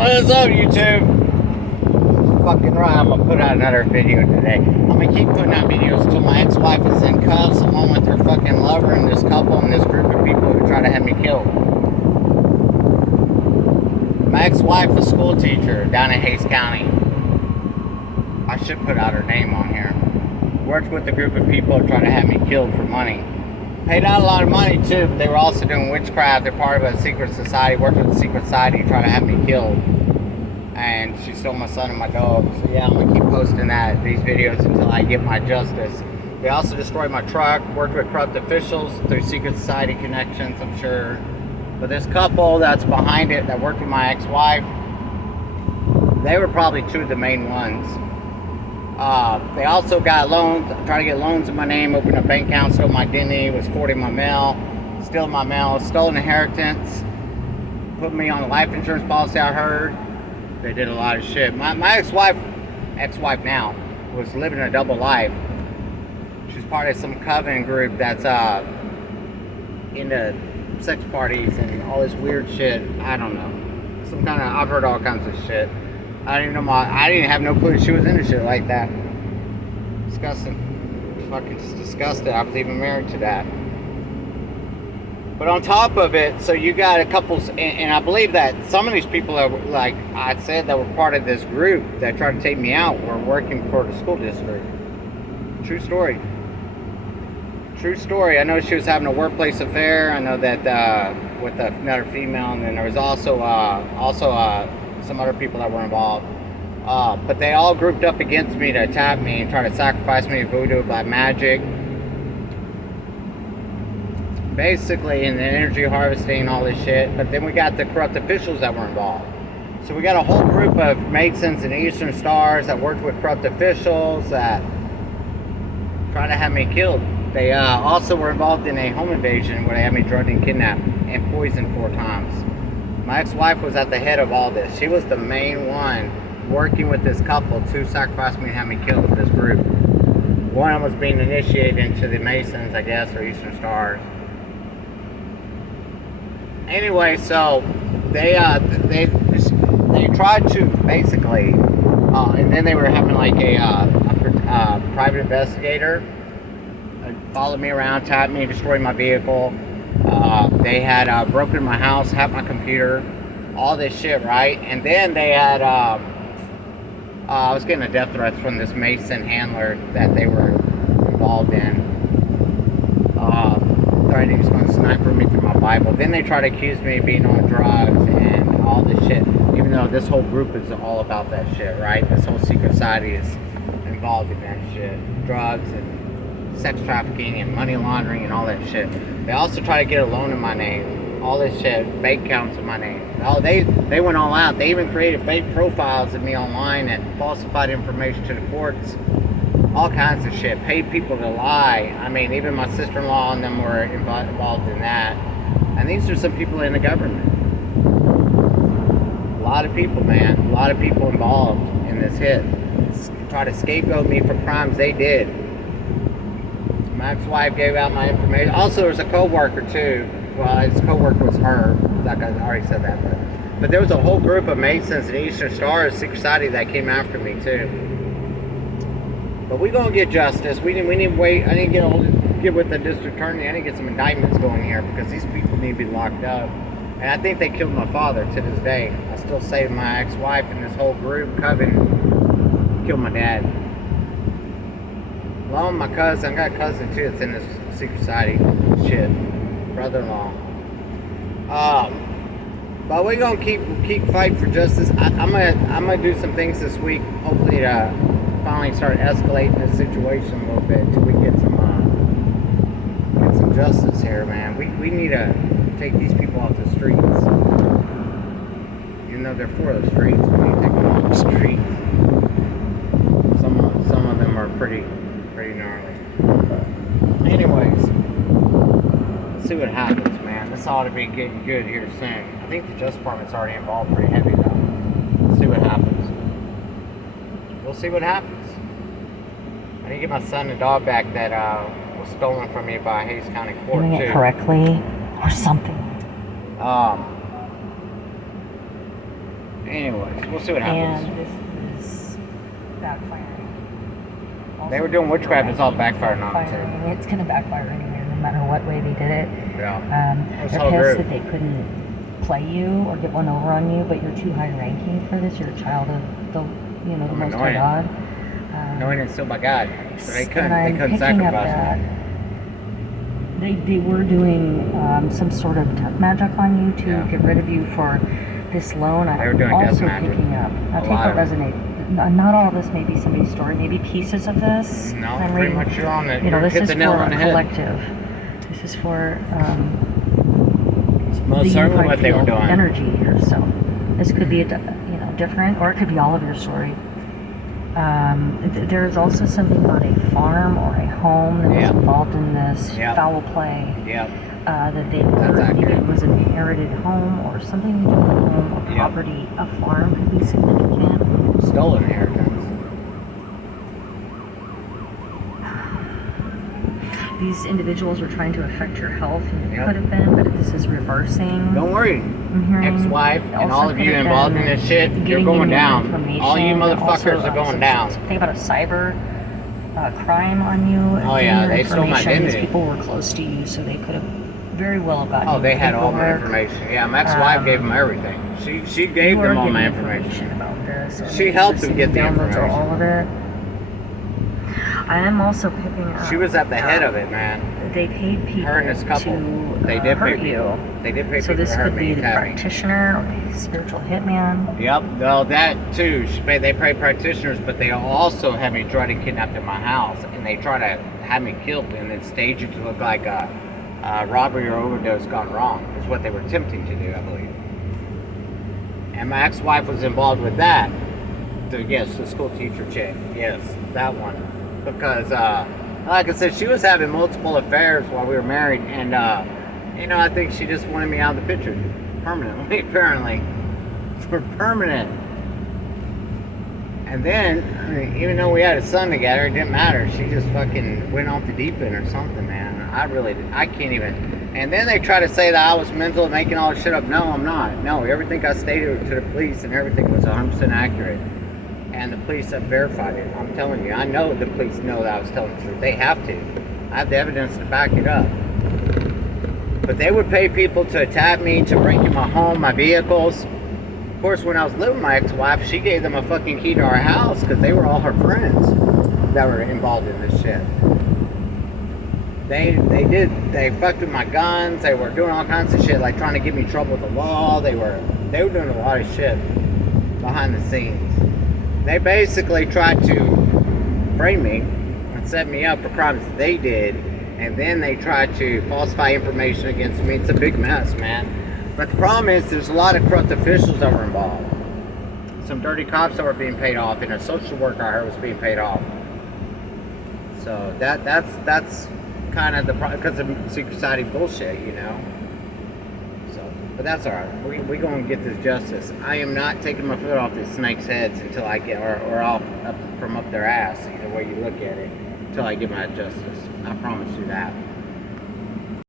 What is up, YouTube? Fucking right, I'm gonna put out another video today. I'm gonna keep putting out videos till my ex-wife is in cuffs along with her fucking lover and this couple and this group of people who try to have me killed. My ex-wife, a school teacher down in Hays County. I should put out her name on here. Worked with a group of people who try to have me killed for money. Paid out a lot of money too, but they were also doing witchcraft. They're part of a secret society, worked with a secret society, trying to have me killed. And she stole my son and my dog. So yeah, I'm gonna keep posting these videos until I get my justice. They also destroyed my truck, worked with corrupt officials through secret society connections, I'm sure. But this couple that's behind it, that worked with my ex-wife, they were probably two of the main ones. They also got loans, tried to get loans in my name, opened a bank account, stole my identity, was forwarding my mail, stealing my mail, stole inheritance, put me on a life insurance policy, I heard. They did a lot of shit. My ex-wife now, was living a double life. She's part of some coven group that's into sex parties and all this weird shit. I don't know. I've heard all kinds of shit. I didn't have no clue she was into shit like that. Disgusting. Fucking just disgusted. I was even married to that. But on top of it, so you got a couple, and I believe that some of these people that were, like I said, that were part of this group that tried to take me out were working for the school district. True story. True story. I know she was having a workplace affair. I know that with another female, and then there was also some other people that were involved. But they all grouped up against me to attack me and try to sacrifice me to voodoo, black magic. Basically, in the energy harvesting, all this shit. But then we got the corrupt officials that were involved. So we got a whole group of Masons and Eastern Stars that worked with corrupt officials that tried to have me killed. They also were involved in a home invasion where they had me drugged and kidnapped and poisoned 4 times. My ex-wife was at the head of all this. She was the main one working with this couple to sacrifice me and have me killed for this group. One of them was being initiated into the Masons, I guess, or Eastern Stars. Anyway, so they tried to basically, and then they were having like a private investigator follow me around, tap me, destroy my vehicle. They had broken my house, hacked my computer, all this shit, right? And then they had, I was getting a death threat from this Mason handler that they were involved in. Threatening he was going to sniper me through my Bible. Then they tried to accuse me of being on drugs and all this shit, even though this whole group is all about that shit, right? This whole secret society is involved in that shit. Drugs and sex trafficking and money laundering and all that shit. They also try to get a loan in my name, all this shit, bank accounts in my name. Oh, they went all out. They even created fake profiles of me online and falsified information to the courts, all kinds of shit. Paid people to lie. I mean, even my sister-in-law and them were involved in that. And these are some people in the government. A lot of people, man. A lot of people involved in this hit. Try to scapegoat me for crimes they did. My ex-wife gave out my information. Also, there's a co-worker too. Well, his co-worker was her. Like I already said that. But there was a whole group of Masons and Eastern Stars, secret society, that came after me too. But we're gonna get justice. We need to wait. I need to get with the district attorney. I need to get some indictments going here because these people need to be locked up. And I think they killed my father to this day. I still say to my ex-wife and this whole group, coven, killed my dad. Along with my cousin, I got a cousin too that's in this secret society shit. Brother-in-law. But we're gonna keep fighting for justice. I'm gonna do some things this week, hopefully to finally start escalating this situation a little bit until we get some justice here, man. We need to take these people off the streets. Even though they're for the streets, we need to take them off the streets. Some of them are pretty gnarly. Anyways, let's see what happens, man. This ought to be getting good here soon. I think the Justice Department's already involved pretty heavy though. Let's see what happens. We'll see what happens. I need to get my son and dog back that was stolen from me by Hays County Court doing too. it correctly or something. Anyways, we'll see what happens. And this is backfiring. Also, They were doing witchcraft, it's all backfiring on them, too. backfiring. It's going to backfire anyway, no matter what way they did it. Yeah. It's They're all pissed good. that they couldn't play you or get one over on you, but you're too high ranking for this. You're a child of the, the I'm Most High anointed. God. Knowing it's still by God. So they And couldn't I'm picking up sacrifice that me. they were doing some sort of death magic on you to Yeah. get rid of you for this loan. They were I'm doing death also magic. picking up. Now A take lot what of it. resonate. Not all of this may be somebody's story. Maybe pieces of this. No, I'm pretty reading. much you're on it. You know, You this hit is the nail for on a the head. collective. This is for It's the most certainly unified what they were field doing. energy here. So this could be a different, or it could be all of your story. There's also something about a farm or a home that was Yep. involved in this Yep. foul play. Yep. That they That's were, maybe accurate. it was an inherited home or something to do with a home or Yep. property. A farm could be significant. Stolen inheritance. These individuals were trying to affect your health, and it Yep. could have been, but this is reversing. Don't worry. Mhm. Ex-wife It and also all of could you have involved in been this shit, you're getting going you down. information. All you motherfuckers Also, are going down. Something about a cyber crime on you. Oh, getting yeah, your they stole my information. These identity. people were close to you, so they could have very well gotten Oh, they your had all my paperwork. information. Yeah, my ex-wife gave them everything. She gave You them are all my getting information. about this. or She maybe helped them receiving get the downloads or information. all of it. I am also picking up. She was at the head of it, man. They paid people Her and this couple. to They did pay hurt people. you. They did pay So people this to hurt could me. be the attack me. practitioner or the spiritual hitman. Yep, well, that too. They pay practitioners, but they also have me try to kidnap in my house, and they try to have me killed and then stage it to look like a robbery or overdose gone wrong. Is what they were attempting to do, I believe. And my ex-wife was involved with that. Yes, the school teacher chick. Yes, that one. Because, like I said, she was having multiple affairs while we were married, and I think she just wanted me out of the picture permanently, apparently. For permanent. And then, even though we had a son together, it didn't matter. She just fucking went off the deep end or something, man. I can't even. And then they try to say that I was mental and making all this shit up. No, I'm not. No, everything I stated to the police and everything was 100% accurate. And the police have verified it. I'm telling you, I know the police know that I was telling the truth. They have to. I have the evidence to back it up. But they would pay people to attack me, to break in my home, my vehicles. Of course, when I was living with my ex-wife, she gave them a fucking key to our house because they were all her friends that were involved in this shit. They fucked with my guns. They were doing all kinds of shit, like trying to give me trouble with the law. They were doing a lot of shit behind the scenes. They basically tried to frame me and set me up for crimes they did, and then they tried to falsify information against me. It's a big mess, man. But the problem is there's a lot of corrupt officials that were involved. Some dirty cops that were being paid off, and a social worker I heard was being paid off. So that's kind of the problem, because of secret society bullshit, So, but that's all right. We gonna get this justice. I am not taking my foot off these snakes' heads until I get, or off up from up their ass, either way you look at it, until I get my justice. I promise you that.